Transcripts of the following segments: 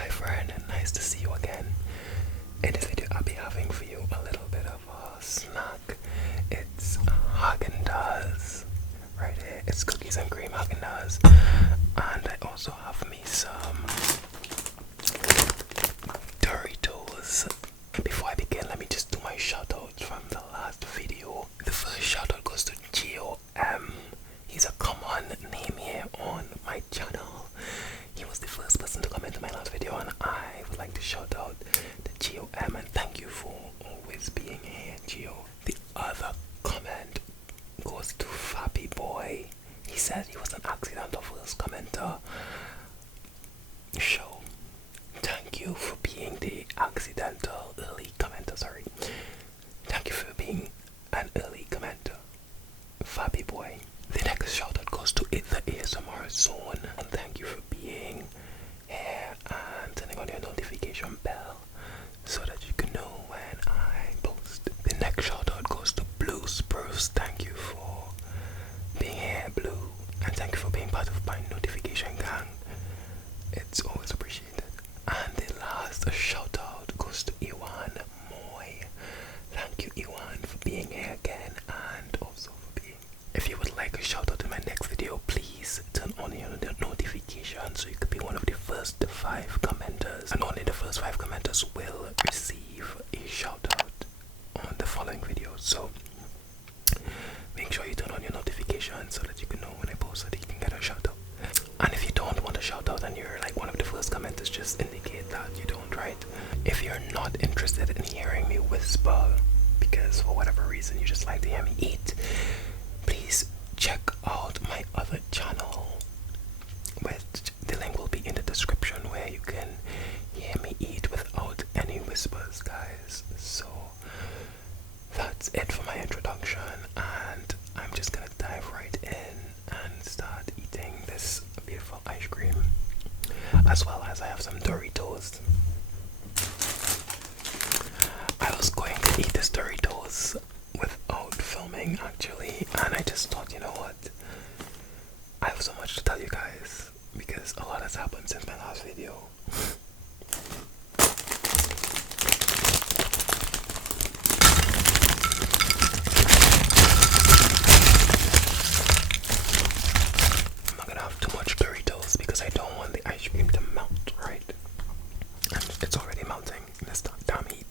Hi friend, nice to see you again. In this video I'll be having for you a little bit of a snack. It's Haagen Dazs right here. It's cookies and cream Haagen Dazs. And I also have me some Doritos. Before I begin, let me just do my shout outs from the last video. The first shout out goes to GOM. He's a common name here on my channel. He was the first person to comment on my last video, and I would like to shout out to GOM and thank you for always being here, Gio. The other comment goes to Fappy Boy. He said he was an accidental first commenter. Show. Thank you for being the accidental early commenter, sorry. Thank you for being an early commenter, Fappy Boy. The next shout out goes to It the ASMR Zone, and thank you for being here and turning on your notification bell so that you can know when I post. The next shout out goes to Blue Spruce. Thank you for being here, Blue, and thank you for being part of my notification gang. It's always appreciated. And the last shout out goes to Iwan Moy. Thank you, Iwan, for being here again and also for being. If you would like a shout out in my next video, please turn on your notifications so you could be one of the first 5 commenters, and only the first 5 commenters will receive a shout out on the following video. So make sure you turn on your notifications so that you can know when I post so that you can get a shout out. And if you don't want a shout out and you're like one of the first commenters, just indicate that you don't, right? If you're not interested in hearing me whisper because for whatever reason you just like to hear me eat, please check out my other channel, which the link will be in the description, where you can hear me eat without any whispers, guys. So that's it for my introduction, and I'm just gonna dive right in and start eating this beautiful ice cream, as well as I have some Doritos. I was going to eat this Doritos without filming actually, and I just thought, you know what, I have so much to tell you guys because a lot has happened since my last video. I'm not gonna have too much Doritos because I don't want the ice cream to melt, right? And it's already melting in this damn heat.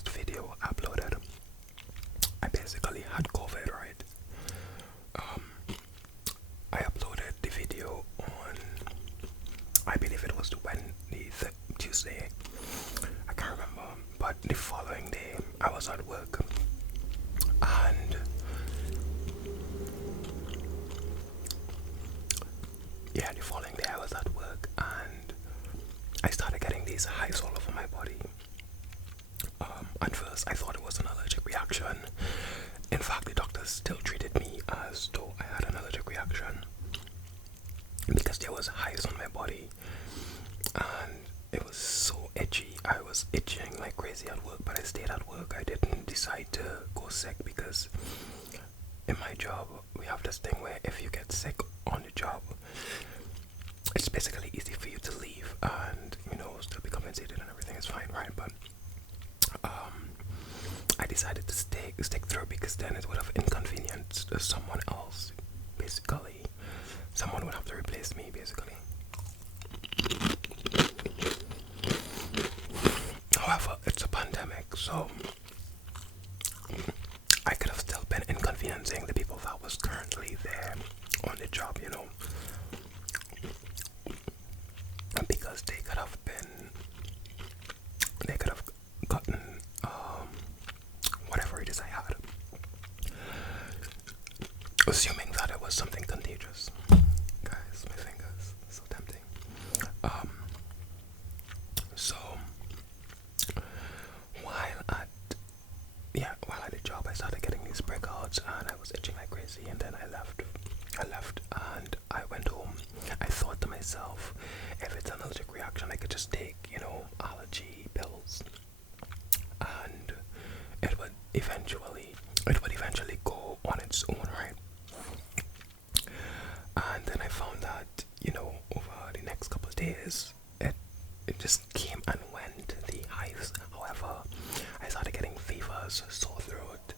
last video I uploaded, I basically had COVID, right? I uploaded the video on, I believe it was Tuesday. I can't remember, but the following day I was at work, and the following day I was at work, and I started getting these hives all over my body. At first I thought it was an allergic reaction. In fact, the doctors still treated me as though I had an allergic reaction because there was hives on my body, and it was so itchy. I was itching like crazy at work, but I stayed at work. I didn't decide to go sick because in my job we have this thing where if you get sick on the job, it's basically easy for you to leave and still be compensated and everything is fine, right? But I decided to stick through because then it would have inconvenienced someone else. Basically, someone would have to replace me. Basically, however, it's a pandemic, so I could have still been inconveniencing the people that was currently there on the job, because they could have gotten whatever it is I had, assuming that it was something contagious. Guys, my fingers, so tempting. So while at the job, I started getting these breakouts and I was itching like crazy, and then I left and I went home. I thought to myself, if it's an allergic reaction, I could just take allergy pills and it would eventually go on its own, right? And then I found that over the next couple of days it just came and went, the hives. However, I started getting fevers, sore throat,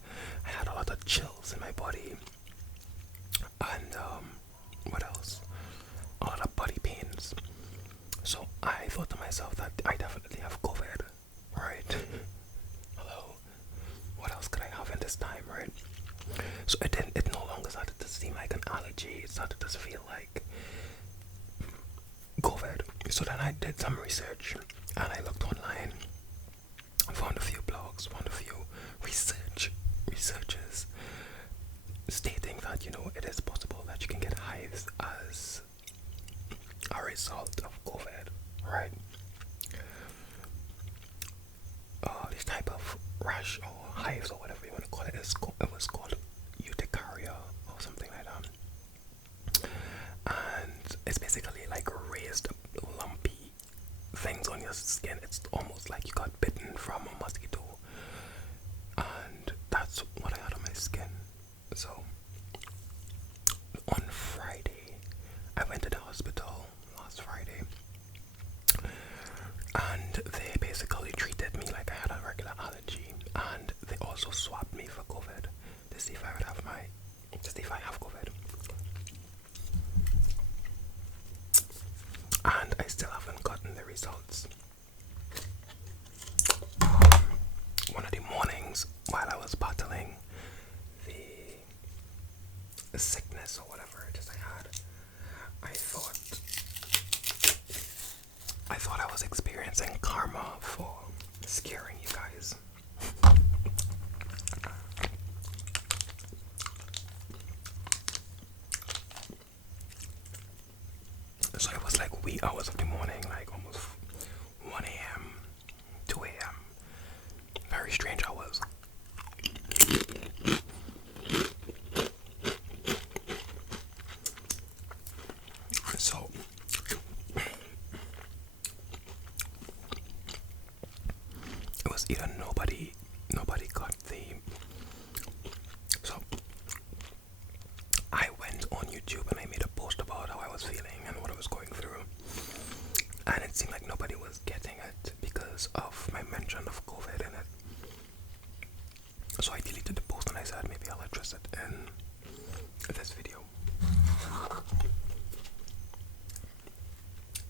I had a lot of chills in my body, and what else? A lot of body pains. So I thought to myself that I definitely have COVID, right? Hello, what else could I have in this time, right? So it no longer started to seem like an allergy, it started to feel like COVID. So then I did some research and I looked online, found a few blogs, found a few researchers stating that it is possible that you can get hives as a result of COVID, right? This type of rash or hives or whatever you want to call it, it was called urticaria or something like that, and it's basically like raised lumpy things on your skin. It's almost like you got bitten from a mosquito, and that's what I had on my skin. So on Friday I went to the hospital last Friday, and they basically treated me like I had a regular allergy, and they also swabbed me for COVID to see if I have COVID. And I still haven't gotten the results. One of the mornings while I was battling the sickness or whatever it is I had, I thought I was experiencing karma for scaring you guys. So it was like wee hours of the morning, like almost 1 a.m., 2 a.m. Very strange hours. So it was either nobody got the. So I went on YouTube and I made a post about how I was feeling and what I was going through, and it seemed like nobody was getting it because of my mention of COVID in it. So I deleted the post and I said maybe I'll address it in this video.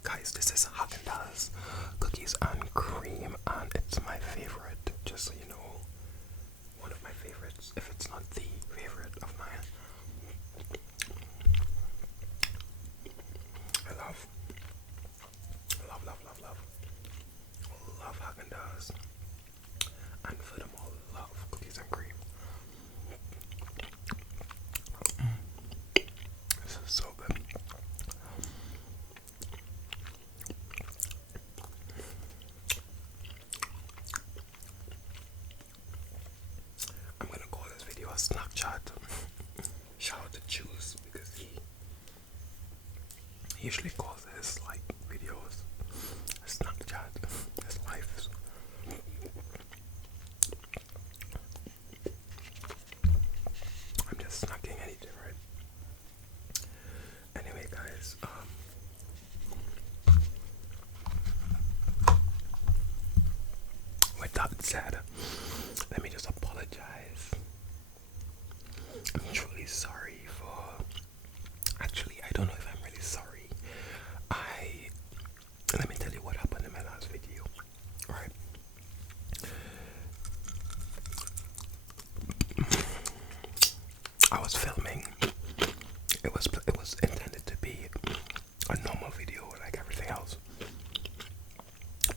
Guys, this is Haagen Dazs cookies and cream, and it's my favorite. just so you know, one of my favorites, if it's not the favorite of mine. I love Haagen Dazs, and furthermore love cookies and cream. This is so good. I'm gonna call this video a snack chat. Shout out to Choose, because he usually calls his like videos a snack chat. His life. I'm just snacking anything, right? Anyway, guys, with that said, let me just apologize. I'm truly sorry for. Actually, I don't know if I'm really sorry. Let me tell you what happened in my last video. Right. I was filming. It was intended to be a normal video like everything else.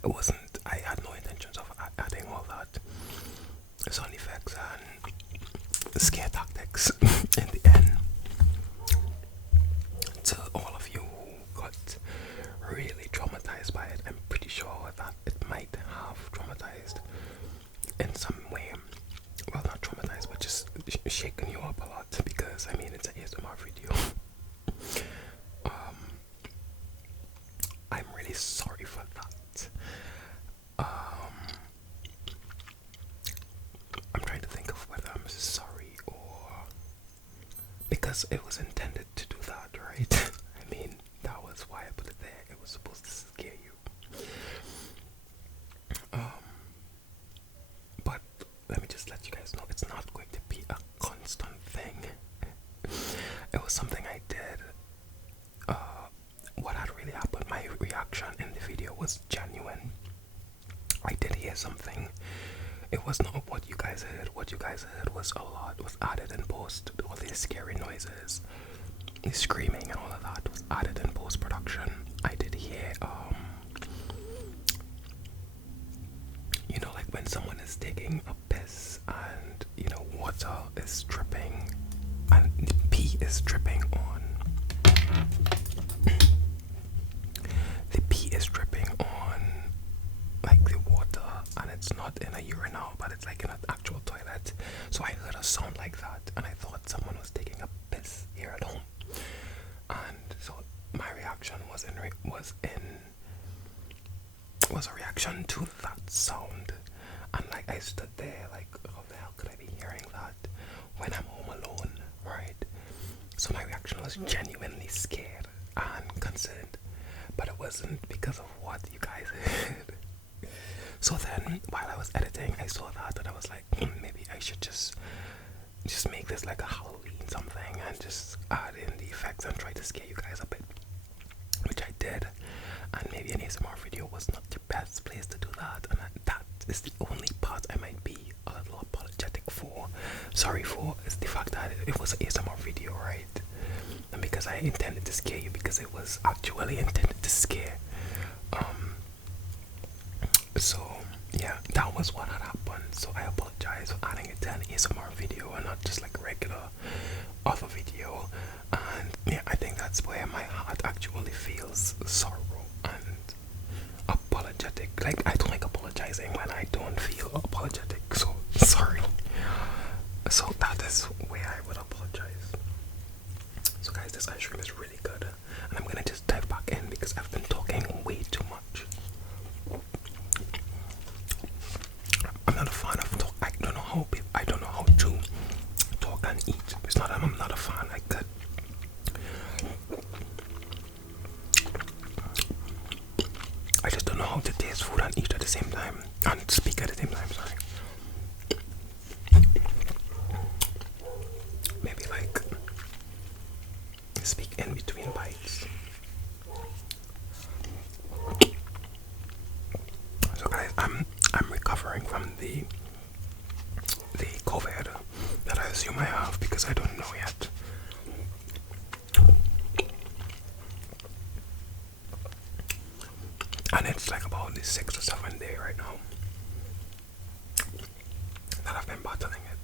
It wasn't. I had no intentions of adding all that sound effects and scare tactics in the end. To all of you who got really traumatized by it, I'm pretty sure that it might have traumatized in some way. Well, not traumatized, but just shaken you up a lot, because I mean it's an ASMR video. I'm really sorry for that. I'm trying to think of whether I'm sorry or because it was intended to do that, right? I mean, that was why I put it there. It was supposed to scare you. But let me just let you guys know, it's not going to be a constant thing. It was something I did. What had really happened, my reaction in the video was genuine. I did hear something. It was not what you guys heard. What you guys heard was a lot was added in post. All these scary noises, the screaming and all of that was added in post-production. I did hear you know, like when someone is taking a piss and, you know, water is dripping and pee is dripping on. The pee is dripping on like the water, and it's not in a urinal, but it's like in an actual toilet. So I heard a sound like that, and I thought someone was taking a piss here at home. And so my reaction was a reaction to that sound. And like I stood there like, how the hell could I be hearing that when I'm home alone, right? So my reaction was genuinely scared and concerned, but it wasn't because of what you guys heard. So then while I was editing, I saw that and I was like, maybe I should just make this like a Halloween something and just add in the effects and try to scare you guys a bit, which I did. And maybe an ASMR video was not the best place to do that, and that is the only part I might be a little apologetic for. Sorry for, is the fact that it was an ASMR video, right? And because I intended to scare you, because it was actually intended to scare. So yeah, that was what had happened. So I apologize for adding it to an ASMR video and not just like a regular other video. And yeah, I think that's where my heart actually feels sorrow and apologetic. Like, I don't like apologizing when I don't feel apologetic, so sorry. So that is where I would apologize. So guys, this ice cream is really good, and I'm gonna just dive back in because I've been talking way too much. I'm not a fan of talk. I don't know how to talk and eat. I'm not a fan like that. I just don't know how to taste food and eat at the same time, and speak at the same time, sorry. assume I have because I don't know yet. And it's like about the 6th or 7th day right now that I've been battling it.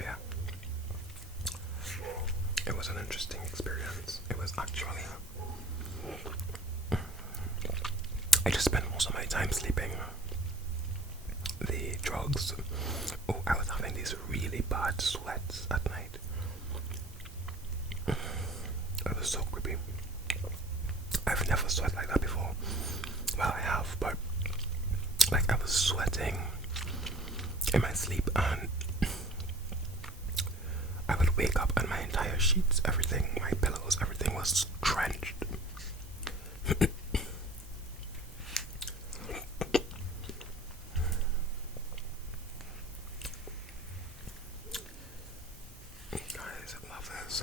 Yeah. It was an interesting experience. It was actually... I just spent most of my time sleeping. The drugs... Oh, I was having these really bad sweats at night. It was so creepy. I've never sweat like that before. Well, I have, but like I was sweating in my sleep, and I would wake up and my entire sheets, everything, my pillows, everything was drenched. Guys, I love this.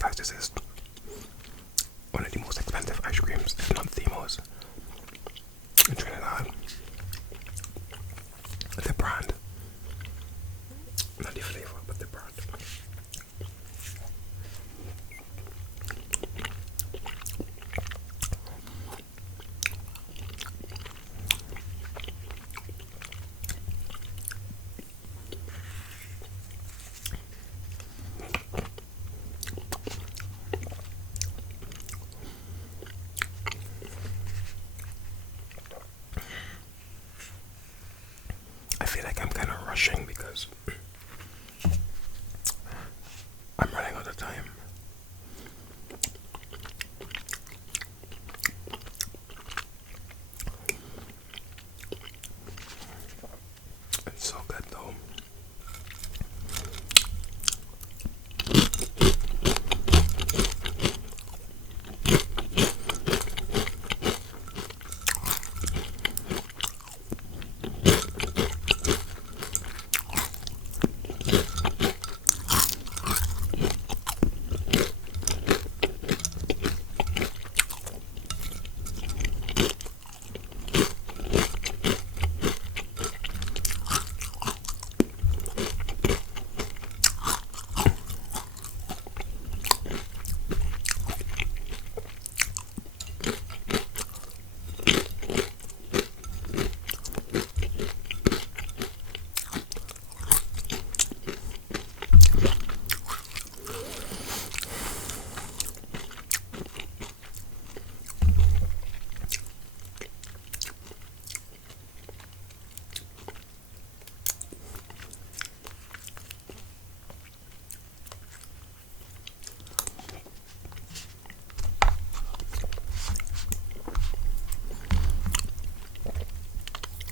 Guys, this is one of the most expensive ice creams, if not the most, in Trinidad. The brand, not the flavor, but the brand. I feel like I'm kind of rushing because I'm running out of time. It's so good though.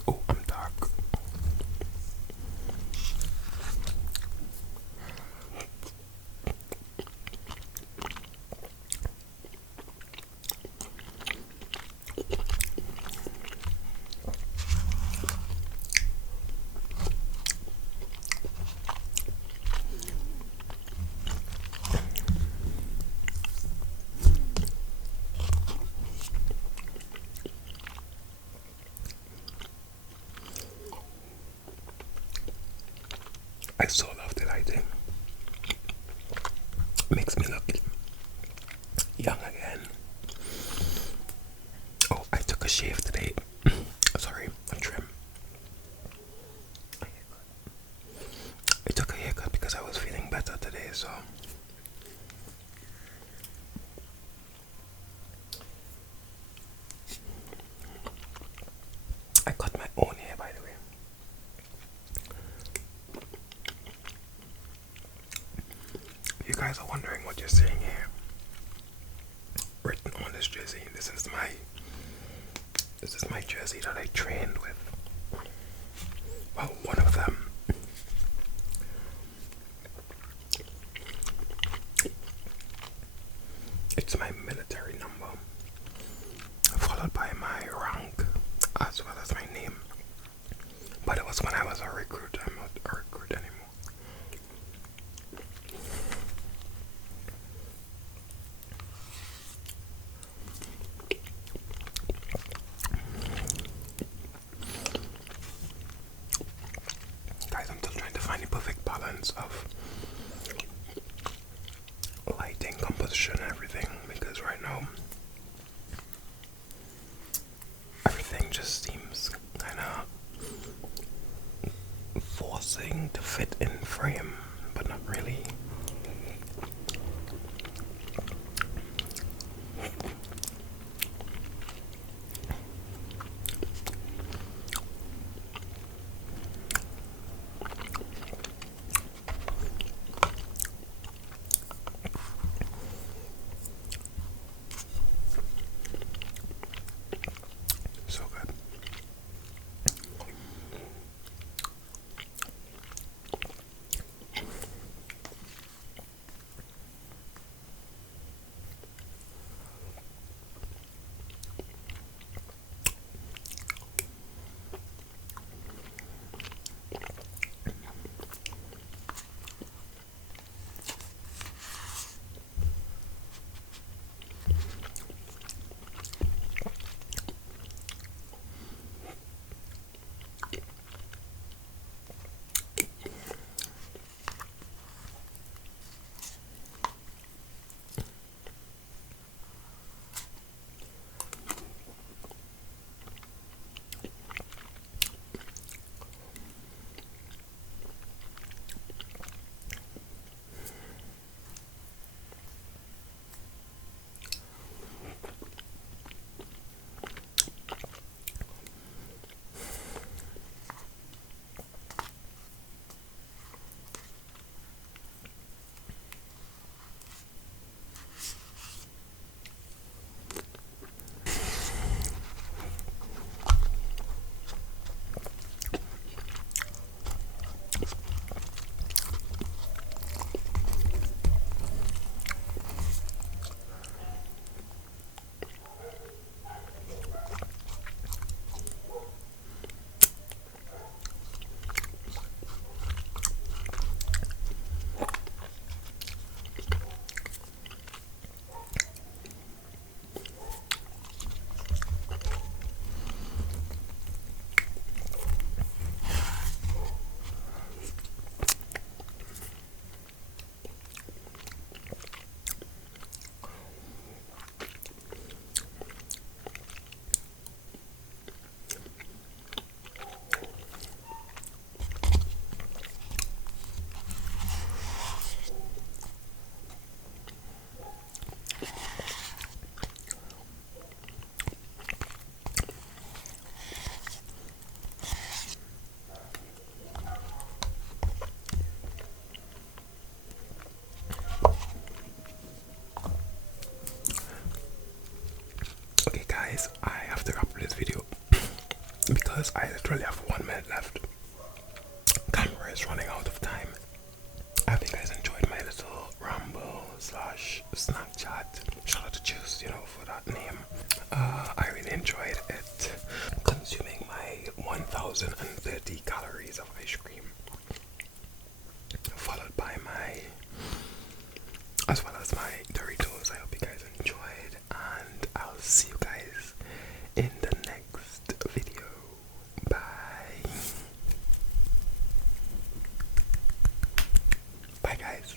Oh, I'm dark. I so love the lighting. Makes me look young again. Oh, I took a shave today. Sorry, a trim. I took a haircut because I was feeling better today, so I cut my own hair, by the way. If you guys are wondering what you're seeing here, written on this jersey, this is my jersey that I trained with. Well, one of them. It's my military number, followed by my rank, as well as my name. But it was when I was a recruit. I'm not a recruit anymore. find the perfect balance of lighting, composition, and everything, because right now everything just seems kind of forcing to fit in frame, but not really. So good. Okay guys, I have to wrap up this video because I literally have 1 minute left. Camera is running out of time. I hope you guys enjoyed my little ramble slash snack chat. Shout out to Juice, for that name. I really enjoyed it. Consuming my 1030 calories of ice cream, followed by as well as my Doritos. I hope you guys enjoyed, and I'll see you guys in the next video. Bye. Bye guys.